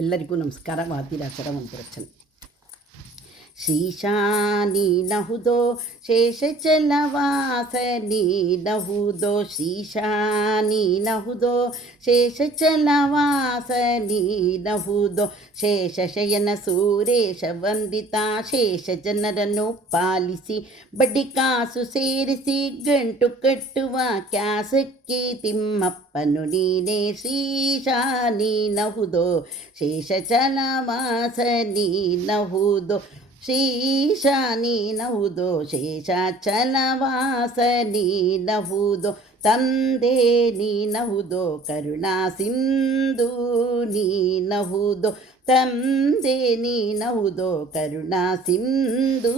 ಎಲ್ಲರಿಗೂ ನಮಸ್ಕಾರ. ವಾದಿರಾಸರ ಒಂದು ರಚನೆ. ಶ್ರೀಶಾನಿ ನಹುದೋ ಶೇಷಚಲವಾಸನಿ ನಹುದೋ, ಶ್ರೀಶಾನಿ ನಹುದೋ ಶೇಷಚಲವಾಸನಿ ನಹುದೋ, ಶೇಷಶಯನ ಸೂರೇಶ ವಂದಿತ ಶೇಷ ಜನರನ್ನು ಪಾಲಿಸಿ ಬಡ್ಡಿ ಕಾಸು ಸೇರಿಸಿ ಗಂಟು ಕಟ್ಟುವ ಕ್ಯಾಸಕ್ಕಿ ತಿಮ್ಮಪ್ಪನು ನೀನೇ. ಶ್ರೀಶಾನಿ ನಹುದೋ ಶೇಷಚಲವಾಸನಿ ನಹುದೋ, ಶ್ರೀಶಾನಿ ನಹುದೋ ಶೇಷಾಚಲವಾಸನಿ ನಹುದೋ, ತಂದೆ ನೀನಹುದೋ ಕರುಣಾ ಸಿಂಧು ನೀನಹುದೋ, ತಂದೆ ನೀನಹುದೋ ಕರುಣಾ ಸಿಂಧು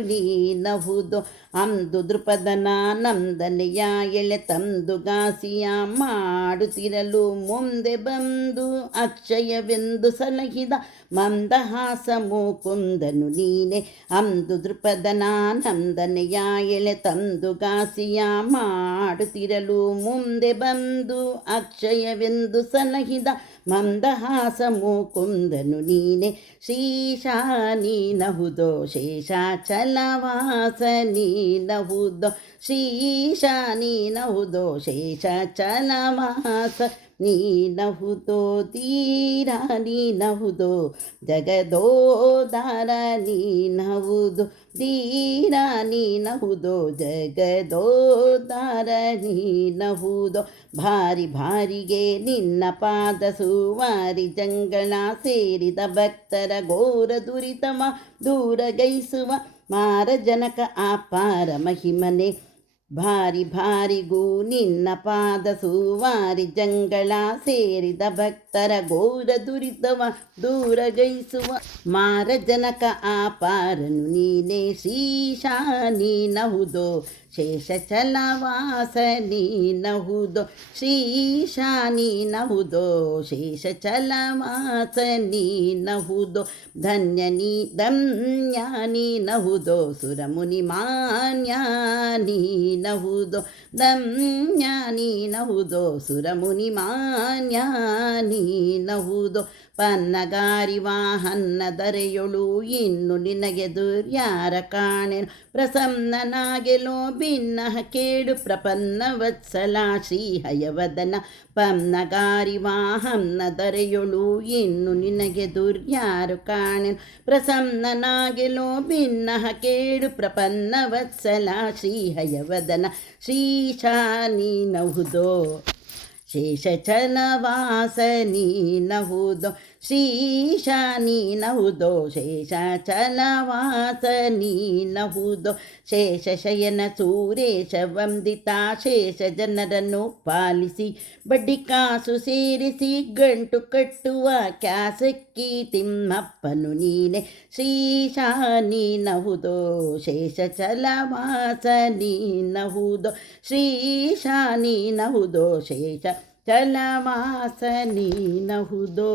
ನೀನಹುದೋ. ಅಂದು ದೃಪದನ ನಂದನೆಯ ಎಳೆ ತಂದು ಗಾಸಿಯ ಮಾಡುತ್ತಿರಲು ಮುಂದೆ ಬಂದು ಅಕ್ಷಯವೆಂದು ಸಲಹಿದ ಮಂದಹಾಸ ಮುಕುಂದನು ನೀನೆ. ಅಂದು ದೃಪದನ ನಂದನೆಯ ಎಳೆ ತಂದು ಗಾಸಿಯ ಮಾಡುತ್ತಿರಲು ಮುಂದೆ ಬಂದು ಅಕ್ಷಯವೆಂದು ಸಲಹಿದ ಮಂದಹಾಸ ಮುಕುಂದನು ನೀನೆ. ಶ್ರೀಶಾನಿ ನಹುದೋ ಶೇಷಾಚಲವಾಸನಿ ನಹುದೋ, ಶ್ರೀಶಾನಿ ನಹುದೋ ಶೇಷಾಚಲವಾಸ ನೀನಹುದೋ. ತೀರ ನೀನಹುದೋ ಜಗದೋದಾರ ನೀನಹುದೋ, ತೀರ ನೀನಹುದೋ ಜಗದೋದಾರ ನೀನಹುದೋ. ಭಾರಿ ಭಾರಿಗೆ ನಿನ್ನ ಪಾದ ಸುವಾರಿ ಜಂಗಳ ಸೇರಿದ ಭಕ್ತರ ಘೋರ ದುರಿತವ ದೂರಗೈಸುವ ಮಾರಜನಕ ಅಪಾರ ಮಹಿಮನೆ. ಭಾರಿ ಭಾರಿಗೂ ನಿನ್ನ ಪಾದ ಸುವಾರಿ ಜಂಗಳ ಸೇರಿದ ಭಕ್ತರ ಘೋರ ದುರಿತವ ದೂರಗೈಸುವ ಮಾರಜನಕ ಅಪಾರನು ನೀನೇ. ಶ್ರೀಶಾನಿ ನಹುದೋ ಶೇಷಚಲವಾಸನಿ ನಹುದೋ, ಶ್ರೀಶಾನಿ ನಹುದೋ ಶೇಷಚಲವಾಸನಿ ನಹುದೋ. ಧನ್ಯನಿ ಧನ್ಯಾನಿ ನಹುದೋ ಸುರಮುನಿ ಮಾನ್ಯಾನಿ ನಹುದೋ, ಧನ್ಯಾನಿ ನಹುದೋ ಸುರಮುನಿ ಮಾನ್ಯಾನಿ ನಹುದೋ. ಪನ್ನಗಾರಿ ವಾಹನ್ನ ದರೆಯೊಳು ಇನ್ನು ನಿನಗೆ ದುರ್ಯಾರ ಕಾಣೆನು, ಪ್ರಸನ್ನನಾಗೆಲೋ ಭಿನ್ನ ಕೇಡು ಪ್ರಪನ್ನ ವತ್ಸಲ ಶ್ರೀಹಯವದನ. ಪನ್ನಗಾರಿ ವಾಹನ್ನ ದರೆಯೊಳು ಇನ್ನು ನಿನಗೆ ದುರ್ಯಾರು ಕಾಣೆನು, ಪ್ರಸನ್ನನಾಗೆಲೋ ಭಿನ್ನ ಕೇಡು ಪ್ರಪನ್ನ ವತ್ಸಲ ಶ್ರೀಹಯವದನ. ಶ್ರೀಶಾನಿ ನಹುದೋ ಶೇಷಚಲವಾಸನಿ ನಹುದೋ, ಶ್ರೀಶಾನಿ ನಹುದೋ ಶೇಷಾಚಲವಾಸನಿ ನಹುದೋ. ಶೇಷಶಯನ ಸೂರೇಶ ವಂದಿತ ಶೇಷ ಜನರನ್ನು ಪಾಲಿಸಿ ಬಡ್ಡಿ ಕಾಸು ಸೇರಿಸಿ ಗಂಟು ಕಟ್ಟುವ ಕ್ಯಾಸಕ್ಕಿ ತಿಮ್ಮಪ್ಪನು ನೀನೆ. ಶ್ರೀಶಾನಿ ನಹುದೋ ಶೇಷಚಲವಾಸನಿ ನಹುದೋ, ಶ್ರೀಶಾನಿ ನಹುದೋ ಶೇಷ ಚಲವಾಸನಿ ನಹುದೋ.